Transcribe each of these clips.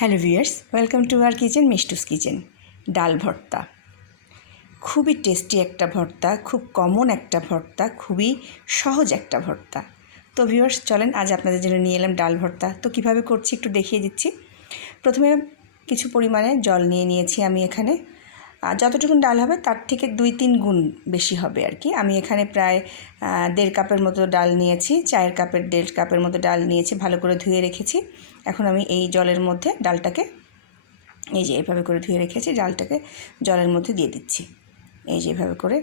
Hello viewers, welcome to our kitchen, Mishtu's kitchen. ডাল ভর্তা খুবই টেস্টি একটা ভর্তা, খুব কমন একটা ভর্তা, খুবই সহজ একটা ভর্তা। তো ভিউয়ার্স চলেন আজ আপনাদের জন্য নিয়ে এলাম ডাল ভর্তা। তো কিভাবে করছি একটু দেখিয়ে দিচ্ছি। প্রথমে কিছু পরিমাণে জল নিয়ে নিয়েছি আমি এখানে। যতটুকুন ডাল হবে তার থেকে 2-3 গুণ বেশি হবে আর কি। আমি এখানে প্রায় 1.5 কাপের মতো ডাল নিয়েছি, চায়ের কাপের 1.5 কাপের মতো ডাল নিয়েছি, ভালো করে ধুয়ে রেখেছি। এখন আমি এই জলের মধ্যে ডালটাকে এই যে এভাবে করে ধুয়ে রেখেছি, ডালটাকে জলের মধ্যে দিয়ে দিচ্ছি এই যে এভাবে করে।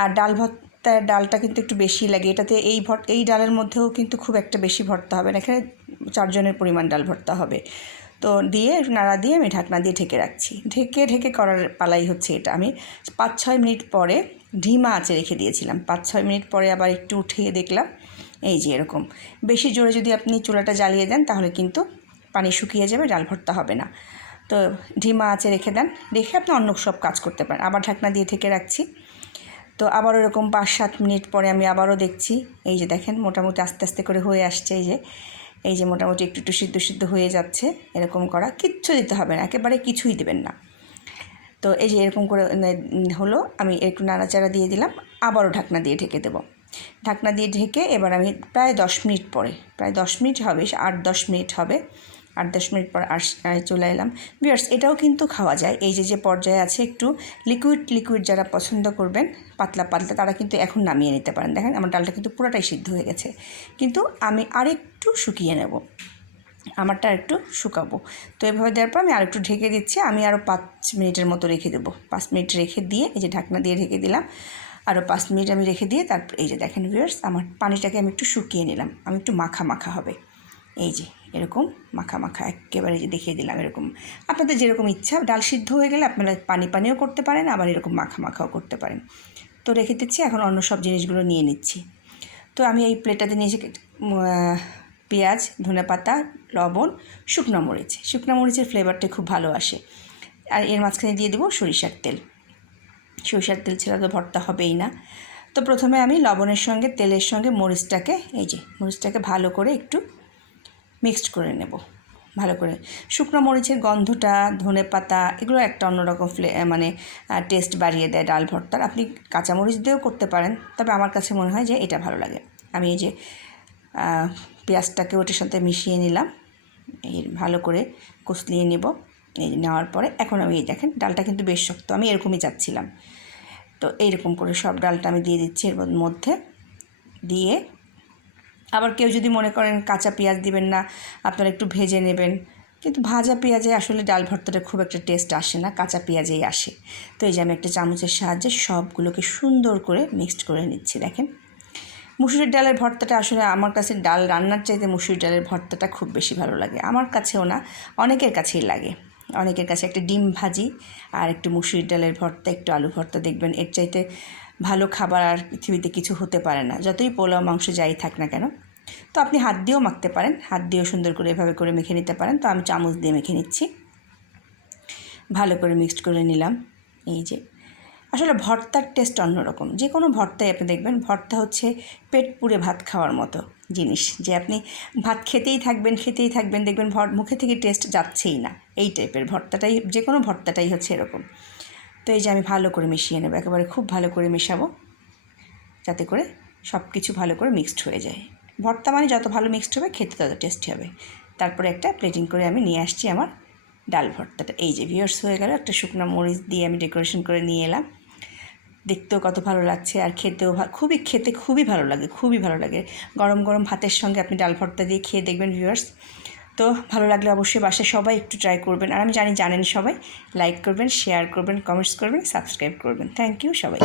আর ডাল ভর্তার ডালটা কিন্তু একটু বেশি লাগে এটাতে। এই ডালের মধ্যেও কিন্তু খুব একটা বেশি ভর্তা হবে না, এখানে 4 জনের পরিমাণ ডাল ভর্তা হবে। তো দিয়ে নাড়া দিয়ে আমি ঢাকনা দিয়ে ঢেকে রাখছি। ঢেকে করার পালাই হচ্ছে এটা। আমি 5-6 মিনিট পরে ধিমা আঁচে রেখে দিয়েছিলাম। 5-6 মিনিট পরে আবার একটু উঠিয়ে দেখলাম এই যে এরকম। বেশি জোরে যদি আপনি চুলাটা জ্বালিয়ে দেন তাহলে কিন্তু পানি শুকিয়ে যাবে, ডাল ভর্তা হবে না। তো ধিমা আঁচে রেখে দেন, রেখে আপনি অন্য সব কাজ করতে পারেন। আবার ঢাকনা দিয়ে ঢেকে রাখছি। তো আবার এরকম 5-7 মিনিট পরে আমি আবারও দেখছি, এই যে দেখেন মোটামুটি আস্তে আস্তে করে হয়ে আসছে। এই যে মোটামুটি একটু একটু সিদ্ধ হয়ে যাচ্ছে। এরকম করা, কিচ্ছু দিতে হবে না, একেবারে কিছুই দেবেন না। তো এই যে এরকম করে হলো, আমি একটু নাড়াচাড়া দিয়ে দিলাম, আবারও ঢাকনা দিয়ে ঢেকে দেবো। ঢাকনা দিয়ে ঢেকে এবার আমি প্রায় 10 মিনিট পরে, প্রায় 10 মিনিট হবে, 8-10 মিনিট হবে, 8-10 মিনিট পর চলে এলাম। ভিউয়ার্স এটাও কিন্তু খাওয়া যায়। এই যে পর্যায়ে আছে একটু লিকুইড যারা পছন্দ করবেন পাতলা পাতলা, তারা কিন্তু এখন নামিয়ে নিতে পারেন। দেখেন আমার ডালটা কিন্তু পুরোটাই সিদ্ধ হয়ে গেছে, কিন্তু আমি আরেকটু শুকিয়ে নেব, আমারটা একটু শুকাবো। তো এভাবে দেওয়ার পর আমি আরেকটু ঢেকে দিচ্ছি। আমি আরও 5 মিনিটের মতো রেখে দেবো। 5 মিনিট রেখে দিয়ে এই যে ঢাকনা দিয়ে ঢেকে দিলাম, আরও 5 মিনিট আমি রেখে দিয়ে তারপর এই যে দেখেন ভিউয়ার্স আমার পানিটাকে আমি একটু শুকিয়ে নিলাম। আমি একটু মাখা হবে, এই যে এরকম মাখা একেবারে যে দেখিয়ে দিলাম এরকম। আপনাদের যেরকম ইচ্ছা, ডাল সিদ্ধ হয়ে গেলে আপনারা পানিও করতে পারেন, আবার এরকম মাখাও করতে পারেন। তো রেখে দিচ্ছি। এখন অন্য সব জিনিসগুলো নিয়ে নিচ্ছি। তো আমি এই প্লেটটাতে নিয়েছি পেঁয়াজ, ধনেপাতা, লবণ, শুকনো মরিচের ফ্লেভারটা খুব ভালো আসে। আর এর মাঝখানে দিয়ে দেবো সরিষার তেল ছাড়া তো ভর্তা হবেই না। তো প্রথমে আমি লবণের সঙ্গে তেলের সঙ্গে মরিচটাকে ভালো করে একটু মিক্সড করে নেব। ভালো করে শুকনো মরিচের গন্ধটা, ধনেপাতা, এগুলো একটা অন্যরকম টেস্ট বাড়িয়ে দেয় ডাল ভর্তার। আপনি কাঁচামরিচ দিয়েও করতে পারেন, তবে আমার কাছে মনে হয় যে এটা ভালো লাগে। আমি এই যে পেঁয়াজটাকে ওটার সাথে মিশিয়ে নিলাম, এই ভালো করে কষলিয়ে নেব। এই নেওয়ার পরে এখন আমি এই দেখেন ডালটা কিন্তু বেশ শক্ত, আমি এরকমই চাচ্ছিলাম। তো এইরকম করে সব ডালটা আমি দিয়ে দিচ্ছি এর মধ্যে। দিয়ে আবার কেউ যদি মনে করেন কাঁচা পেঁয়াজ দিবেন না, আপনারা একটু ভেজে নেবেন, কিন্তু ভাজা পেঁয়াজে আসলে ডাল ভর্তাটা খুব একটা টেস্ট আসে না, কাঁচা পেঁয়াজেই আসে। তো এই যে আমি একটা চামচের সাহায্যে সবগুলোকে সুন্দর করে মিক্সড করে নিচ্ছি। দেখেন মুসুরির ডালের ভর্তাটা আসলে আমার কাছে ডাল রান্নার চাইতে মুসুরির ডালের ভর্তাটা খুব বেশি ভালো লাগে। আমার কাছেও না, অনেকের কাছেই লাগে। অনেকের কাছে একটা ডিম ভাজি আর একটু মুসুরির ডালের ভর্তা, একটু আলু ভর্তা, দেখবেন এর চাইতে ভালো খাবার আর পৃথিবীতে কিছু হতে পারে না, যতই পোলাও মাংস যাই থাক না কেন। তো আপনি হাত দিয়েও মাখতে পারেন, হাত দিয়েও সুন্দর করে এভাবে করে মেখে নিতে পারেন। তো আমি চামচ দিয়ে মেখে নিচ্ছি, ভালো করে মিক্সড করে নিলাম। এই যে আসলে ভর্তার টেস্ট অন্যরকম। যে কোনো ভর্তায় আপনি দেখবেন, ভর্তা হচ্ছে পেট পুড়ে ভাত খাওয়ার মতো জিনিস, যে আপনি ভাত খেতেই থাকবেন, দেখবেন মুখে থেকে টেস্ট যাচ্ছেই না। এই টাইপের ভর্তাটাই, যে কোনো ভর্তাটাই হচ্ছে এরকম। তো এই যে আমি ভালো করে মিশিয়ে নেব, একেবারে খুব ভালো করে মেশাবো, যাতে করে সব কিছু ভালো করে মিক্সড হয়ে যায়। ভর্তা মানে যত ভালো মিক্সড হবে খেতে তত টেস্টি হবে। তারপরে একটা প্লেটিং করে আমি নিয়ে আসছি আমার ডাল ভর্তাটা। এই যে ভিউয়ার্স হয়ে গেল, একটা শুকনো মরিচ দিয়ে আমি ডেকোরেশন করে নিয়ে এলাম। দেখতেও কত ভালো লাগছে, আর খেতেও খুবই ভালো লাগে। গরম গরম ভাতের সঙ্গে আপনি ডাল ভর্তা দিয়ে খেয়ে দেখবেন ভিউয়ার্স। তো ভালো লাগলে অবশ্যই বাসায় সবাই একটু ট্রাই করবেন। আর আমি জানেন সবাই লাইক করবেন, শেয়ার করবেন, কমেন্টস করবেন, সাবস্ক্রাইব করবেন। থ্যাংক ইউ সবাই।